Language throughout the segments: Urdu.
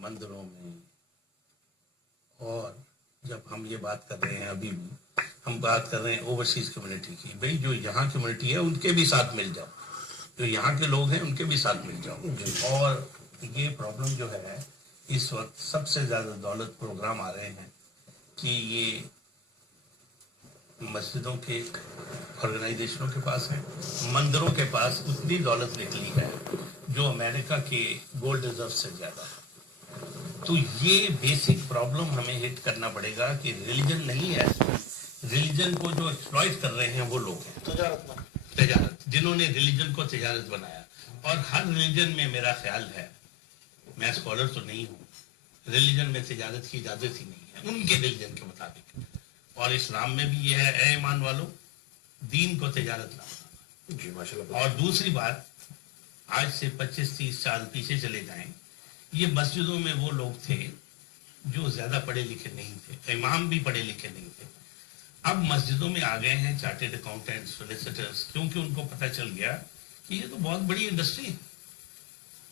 مندروں میں، اور جب ہم یہ بات کر رہے ہیں ابھی بھی ہم بات کر رہے ہیں اوورسیز کمیونٹی کی، بھئی جو یہاں کمیونٹی ہے ان کے بھی ساتھ مل جاؤ، جو یہاں کے لوگ ہیں ان کے بھی ساتھ مل جاؤ. اور یہ پرابلم جو ہے اس وقت سب سے زیادہ دولت پروگرام آ رہے ہیں کہ یہ مسجدوں کے آرگنائزیشنوں کے پاس ہے، مندروں کے پاس اتنی دولت نکلی ہے جو امریکہ کے گولڈ ریزرو سے زیادہ ہے. تو یہ بیسک پرابلم ہمیں ہٹ کرنا پڑے گا کہ ریلیجن نہیں ہے، ریلیجن کو جو ایکسپلائٹ کر رہے ہیں وہ لوگ ہیں، تجارت، جنہوں نے ریلیجن کو تجارت بنایا. اور ہر ریلیجن میں میرا خیال ہے، میں اسکالر تو نہیں ہوں، ریلیجن میں تجارت کی اجازت ہی نہیں ہے ان کے ریلیجن کے مطابق. اور اسلام میں بھی یہ ہے، اے ایمان والو دین کو تجارت نہ بنانا. جی ماشاء اللہ. اور دوسری بات، آج سے 25-30 سال پیچھے چلے جائیں، یہ مسجدوں میں وہ لوگ تھے جو زیادہ پڑھے لکھے نہیں تھے، امام بھی پڑھے لکھے نہیں تھے. اب مسجدوں میں آ گئے ہیں چارٹرڈ اکاؤنٹنٹ، سولیسیٹرز، کیونکہ ان کو پتہ چل گیا کہ یہ تو بہت بڑی انڈسٹری ہے.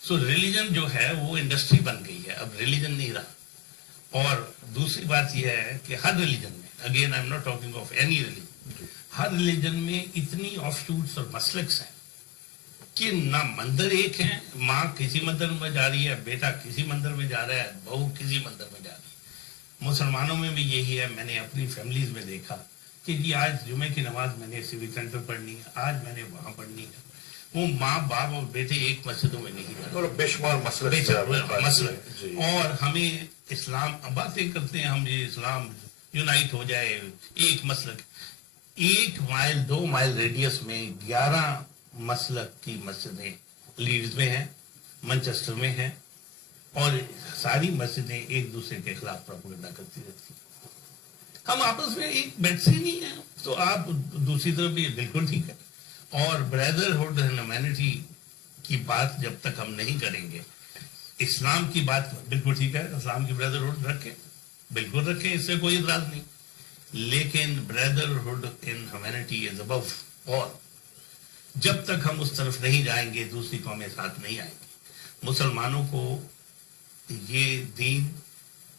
سو ریلیجن جو ہے وہ انڈسٹری بن گئی ہے، اب ریلیجن نہیں رہا. اور دوسری بات یہ ہے کہ ہر ریلیجن میں، again I am not talking of any religion, Hare religion میں اتنی آف شوٹس اور مسلکس ہیں کہ نہ مندر ایک ہیں، ماں کسی مندر میں جا رہی ہے، بیٹا کسی مندر میں جا رہا ہے، بہو کسی مندر میں جا رہی ہے. مسلمانوں میں بھی یہی ہے. میں نے اپنی فیملیز میں دیکھا کہ جی آج جمعے کی نماز میں نے سیوک سینٹر پڑھنی ہے، آج میں نے وہاں پڑھنی ہے. وہ ماں باپ اور بیٹے ایک مسجدوں میں نہیں جاتے، بے شمار مسئلہ. اور ہمیں اسلام باتیں کرتے ہیں، ہم یہ اسلام یونائٹ ہو جائے، ایک مسلک، 1 مائل 2 مائل ریڈیس میں 11 مسلک کی مسجدیں لیڈز میں ہیں، منچسٹر میں ہیں، اور ساری مسجدیں ایک دوسرے کے خلاف پروپیگنڈا کرتی رہتی ہیں. ہم آپس میں ایک بیٹھتے ہی نہیں ہیں. تو آپ دوسری طرف بھی بالکل ٹھیک ہے. اور بردرہڈ اینڈ ہیومینٹی کی بات جب تک ہم نہیں کریں گے، اسلام کی بات بالکل ٹھیک ہے، اسلام کی بردرہڈ رکھیں، بالکل رکھیں، اس سے کوئی اعتراض نہیں. لیکن بردرہڈ ان ہیومینٹی از ابو آل. جب تک ہم اس طرف نہیں جائیں گے دوسری قومیں ساتھ نہیں آئیں گی. مسلمانوں کو یہ دین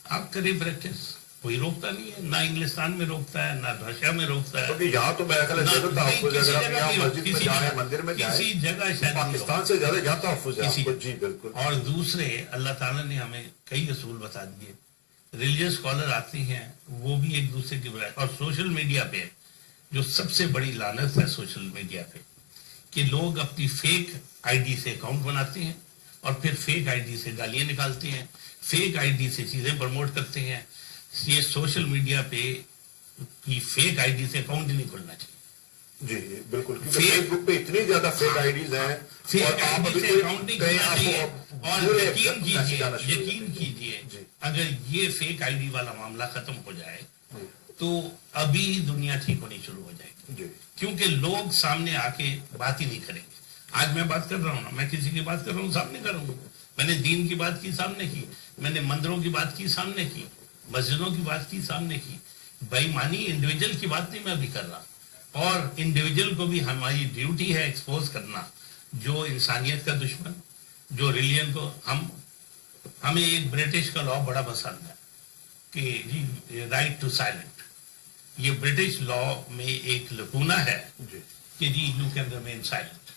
آپ کریں پریکٹس، کوئی روکتا نہیں ہے، نہ انگلستان میں روکتا ہے، نہ رشیا میں روکتا ہے. یہاں تو میرا خیال ہے تحفظ ہے، اگر آپ یہاں مسجد میں جائیں، مندر میں جائیں، کسی جگہ شاید پاکستان سے زیادہ یہاں تحفظ ہے. جی بالکل. اور دوسرے اللہ تعالیٰ نے ہمیں کئی اصول بتا دیے. ریلیجس اسکالر آتے ہیں وہ بھی ایک دوسرے کی برائے. اور سوشل میڈیا پہ جو سب سے بڑی لعنت ہے سوشل میڈیا پہ، کہ لوگ اپنی فیک آئی ڈی سے اکاؤنٹ بناتے ہیں اور پھر فیک آئی ڈی سے گالیاں نکالتے ہیں، فیک آئی ڈی سے چیزیں پروموٹ کرتے ہیں. یہ سوشل میڈیا پہ کی فیک آئی ڈی سے اکاؤنٹ ہی نہیں کھلنا چاہیے. جی بالکل، فیس بک پہ اتنی زیادہ فیک آئی ڈیز ہیں، فیک آئی ڈی سے اکاؤنٹ نہیں کھلنا چاہیے. اور یقین کیجیے اگر یہ فیک آئی ڈی والا معاملہ ختم ہو جائے تو ابھی دنیا ٹھیک ہونی شروع ہو جائے گی، کیونکہ لوگ سامنے آ کے بات ہی نہیں کریں گے. آج میں بات کر رہا ہوں نا، میں کسی کی بات کر رہا ہوں سامنے کروں گا. میں نے دین کی بات کی سامنے کی، میں نے مندروں کی بات کی سامنے کی، مسجدوں کی بات کی سامنے کی. بے ایمانی انڈیویجل کی بات نہیں میں ابھی کر رہا. اور انڈیویجل کو بھی ہماری ڈیوٹی ہے ایکسپوز کرنا، جو انسانیت کا دشمن، جو ریلیجن کو ہمیں ایک برٹش کا لا بڑا پسند ہے کہ جی رائٹ ٹو سائلنٹ. یہ برٹش لا میں ایک لکونہ ہے کہ جی یو کین ریمین سائلنٹ.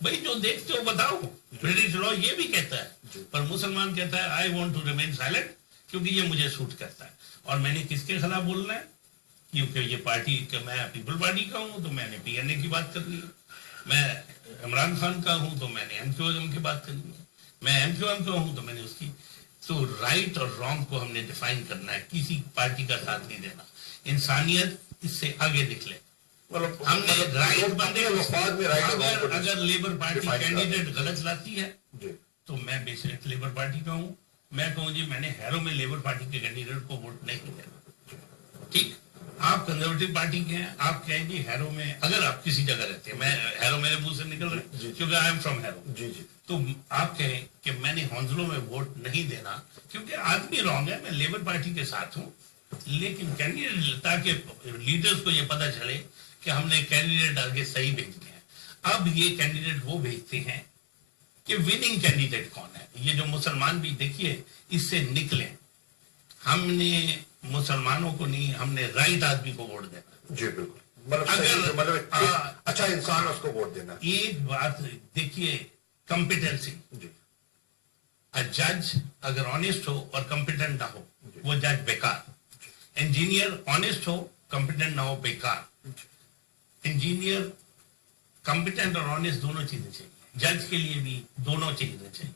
بھائی جو دیکھتے ہو بتاؤ، برٹش لا یہ بھی کہتا ہے، پر مسلمان کہتا ہے I want to remain silent کیونکہ یہ مجھے سوٹ کرتا ہے. اور میں نے کس کے خلاف بولنا ہے؟ کیونکہ یہ پارٹی کہ میں پیپل پارٹی کا ہوں تو میں نے پی این اے کی بات کرنی ہے، میں عمران خان کا ہوں تو میں نے ایم کیو ایم کی بات کرنی ہے، میں ایم کیو ایم کا ہوں تو میں نے اس کی. تو رائٹ اور رانگ کو ہم نے ڈیفائن کرنا ہے، کسی پارٹی کا ساتھ نہیں دینا. انسانیت اس سے آگے نکلے. ہم نے رائٹ بندے اگر لیبر پارٹی کینڈیڈیٹ غلط لاتی ہے تو میں بے شک لیبر پارٹی کا ہوں، میں کہوں جی میں نے ہیرو میں لیبر پارٹی کے کینڈیڈیٹ کو ووٹ نہیں دینا. ٹھیک، آپ کنزرویٹو پارٹی کے ہیں، آپ کہیں گے ہیرو میں، اگر آپ کسی جگہ رہتے ہیں، میں ہیرو میرے منہ سے نکل رہے کیونکہ آئی ایم فرام ہیرو، تو آپ کہیں کہ میں نے ہونزلوں میں ووٹ نہیں دینا کیونکہ آدمی رانگ ہے، میں لیبر پارٹی کے ساتھ ہوں. لیکن کینڈیڈیٹ، تاکہ لیڈرز کو یہ پتہ چلے کہ ہم نے کینڈیڈیٹ آگے صحیح بھیجنے ہیں. اب یہ کینڈیڈیٹ وہ بھیجتے ہیں کہ وننگ کینڈیڈیٹ کون ہے. یہ جو مسلمان بھی دیکھیے اس سے نکلیں. ہم نے مسلمانوں کو نہیں, ہم نے رائٹ آدمی کو ووٹ دینا. جی بالکل, مطلب اچھا انسان اس کو ووٹ دینا. ایک بات دیکھیے, کمپیٹنسی. جی جج اگر آنےسٹ ہو اور کمپیٹنٹ نہ ہو وہ جج بیکار. انجینئر آنےسٹ ہو, کمپیٹنٹ نہ ہو, بیکار. انجینئر کمپیٹنٹ اور آنےسٹ دونوں چیزیں چاہیے. جج کے لیے بھی دونوں چیزیں چاہیے.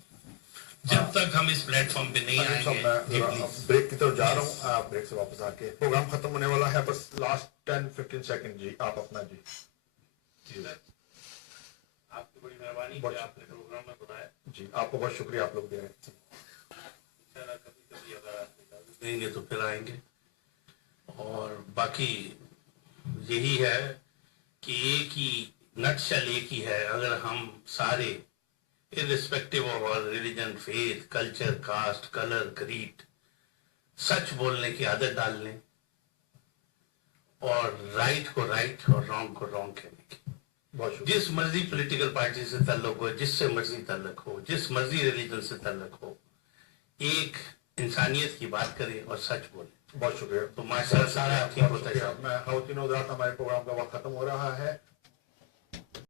جب تک ہم اس پلیٹ فارم پہ نہیں آئیں گے. جی پلیز. بریک کی طرف جا رہا ہوں, آپ بریک سے واپس آ کے پروگرام ختم ہونے والا ہے, بس لاسٹ 10-15 سیکنڈ. جی آپ اپنا. جی آپ کی بڑی مہربانی کہ آپ نے پروگرام میں بتایا. جی آپ کو بہت شکریہ, آپ لوگ دے رہے ہیں. کبھی اگر آپ اجازت دیں گے تو پھر آئیں گے. اور باقی یہی ہے کہ ایک ہی نٹشل ایک ہی ہے. اگر ہم سارے irrespective of our religion, faith, culture, caste, color, creed, سچ بولنے کی عادت ڈال لیں اور رائٹ کو رائٹ اور رانگ کو رانگ کہنے کی. بہت شکریہ. جس مرضی پولیٹیکل پارٹی سے تعلق ہو, جس سے مرضی تعلق ہو, جس مرضی ریلیجن سے تعلق ہو, ایک انسانیت کی بات کریں اور سچ بولیں. بہت شکریہ. تو ماشاءاللہ سارا ٹھیک ہوتا ہے. میں خواتین و حضرات, ہمارے پروگرام کا وقت ختم ہو رہا ہے.